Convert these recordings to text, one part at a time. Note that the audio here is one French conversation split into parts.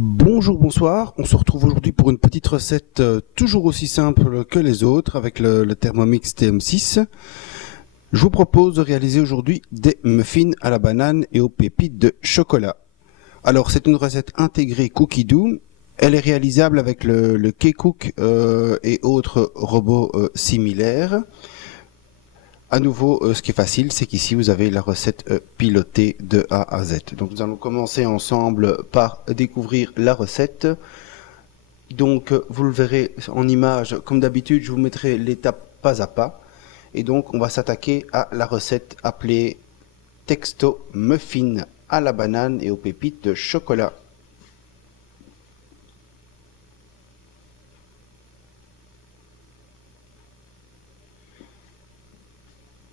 Bonjour, bonsoir. On se retrouve aujourd'hui pour une petite recette toujours aussi simple que les autres avec le Thermomix TM6. Je vous propose de réaliser aujourd'hui des muffins à la banane et aux pépites de chocolat. Alors c'est une recette intégrée Cookie Dough. Elle est réalisable avec le K-Cook et autres robots similaires. À nouveau, ce qui est facile, c'est qu'ici vous avez la recette pilotée de A à Z. Donc nous allons commencer ensemble par découvrir la recette. Donc vous le verrez en image, comme d'habitude, je vous mettrai l'étape pas à pas. Et donc on va s'attaquer à la recette appelée Texto Muffin à la banane et aux pépites de chocolat.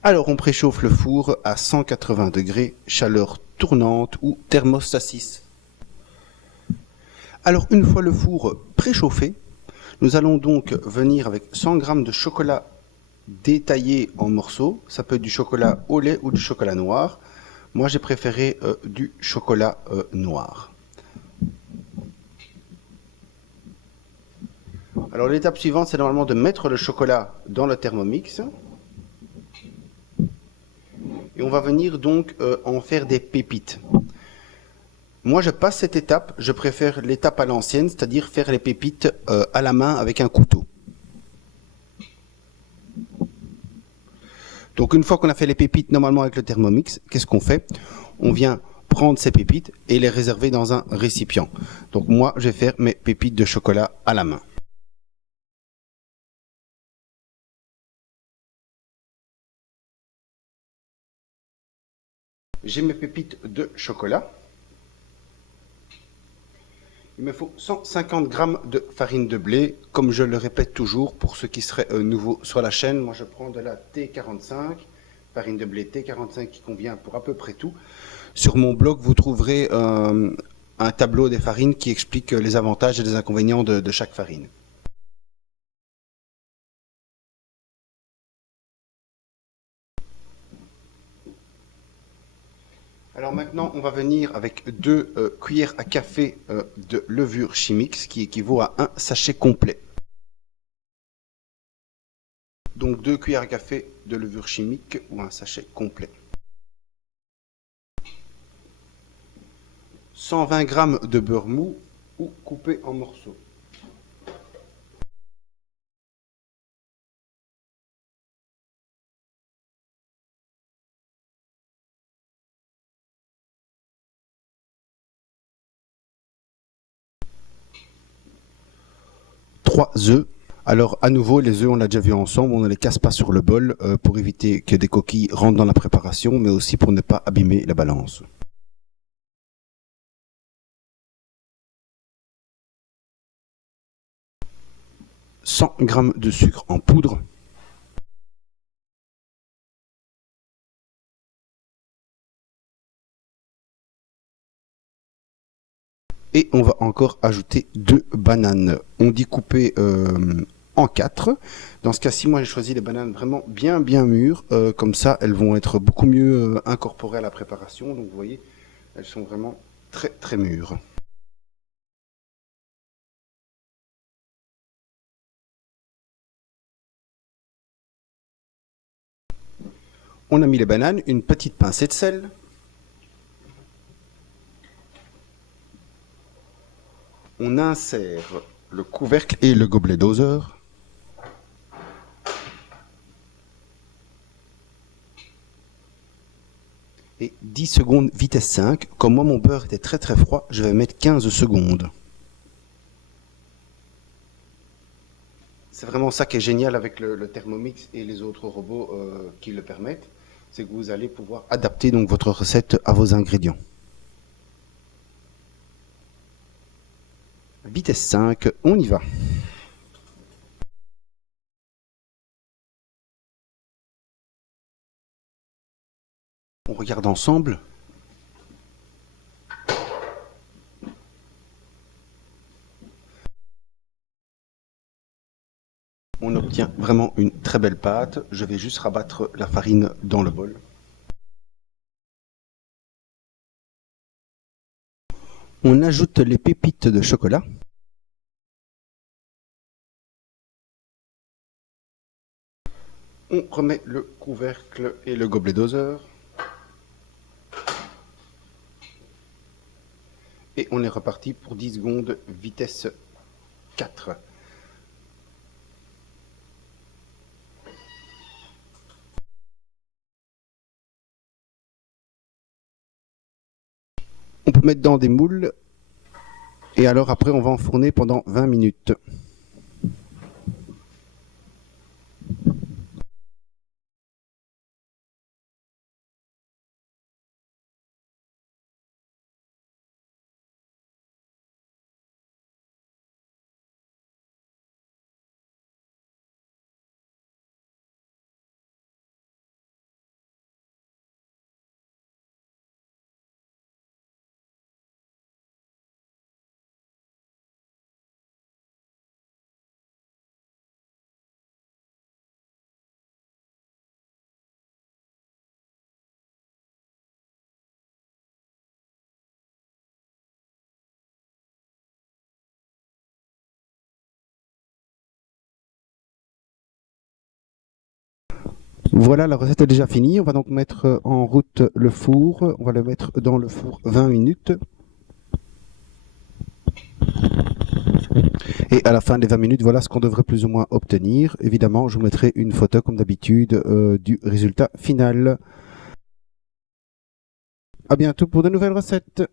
Alors on préchauffe le four à 180 degrés, chaleur tournante ou thermostat 6. Alors une fois le four préchauffé, nous allons donc venir avec 100 g de chocolat détaillé en morceaux. Ça peut être du chocolat au lait ou du chocolat noir. Moi j'ai préféré du chocolat noir. Alors l'étape suivante, c'est normalement de mettre le chocolat dans le Thermomix. Et on va venir donc en faire des pépites. Moi je passe cette étape, je préfère l'étape à l'ancienne, c'est-à-dire faire les pépites à la main avec un couteau. Donc une fois qu'on a fait les pépites normalement avec le Thermomix, qu'est-ce qu'on fait? On vient prendre ces pépites et les réserver dans un récipient. Donc moi je vais faire mes pépites de chocolat à la main. J'ai mes pépites de chocolat. Il me faut 150 g de farine de blé. Comme je le répète toujours, pour ceux qui seraient nouveaux sur la chaîne, moi je prends de la T45, farine de blé T45 qui convient pour à peu près tout. Sur mon blog, vous trouverez un tableau des farines qui explique les avantages et les inconvénients de chaque farine. Alors maintenant, on va venir avec 2 cuillères à café de levure chimique, ce qui équivaut à un sachet complet. Donc 2 cuillères à café de levure chimique ou un sachet complet. 120 g de beurre mou ou coupé en morceaux. Trois œufs. Alors à nouveau, les œufs, on l'a déjà vu ensemble, on ne les casse pas sur le bol pour éviter que des coquilles rentrent dans la préparation, mais aussi pour ne pas abîmer la balance. 100 g de sucre en poudre. Et on va encore ajouter 2 bananes. On dit couper en 4. Dans ce cas-ci, moi j'ai choisi les bananes vraiment bien mûres. Comme ça, elles vont être beaucoup mieux incorporées à la préparation. Donc vous voyez, elles sont vraiment très mûres. On a mis les bananes, une petite pincée de sel. On insère le couvercle et le gobelet doseur. Et 10 secondes vitesse 5. Comme moi mon beurre était très froid, je vais mettre 15 secondes. C'est vraiment ça qui est génial avec le Thermomix et les autres robots qui le permettent. C'est que vous allez pouvoir adapter donc votre recette à vos ingrédients. Vitesse 5, on y va. On regarde ensemble. On obtient vraiment une très belle pâte. Je vais juste rabattre la farine dans le bol. On ajoute les pépites de chocolat. On remet le couvercle et le gobelet doseur. Et on est reparti pour 10 secondes, vitesse 4. On peut mettre dans des moules. Et alors après, on va enfourner pendant 20 minutes. Voilà, la recette est déjà finie. On va donc mettre en route le four. On va le mettre dans le four 20 minutes. Et à la fin des 20 minutes, voilà ce qu'on devrait plus ou moins obtenir. Évidemment, je vous mettrai une photo, comme d'habitude, du résultat final. À bientôt pour de nouvelles recettes.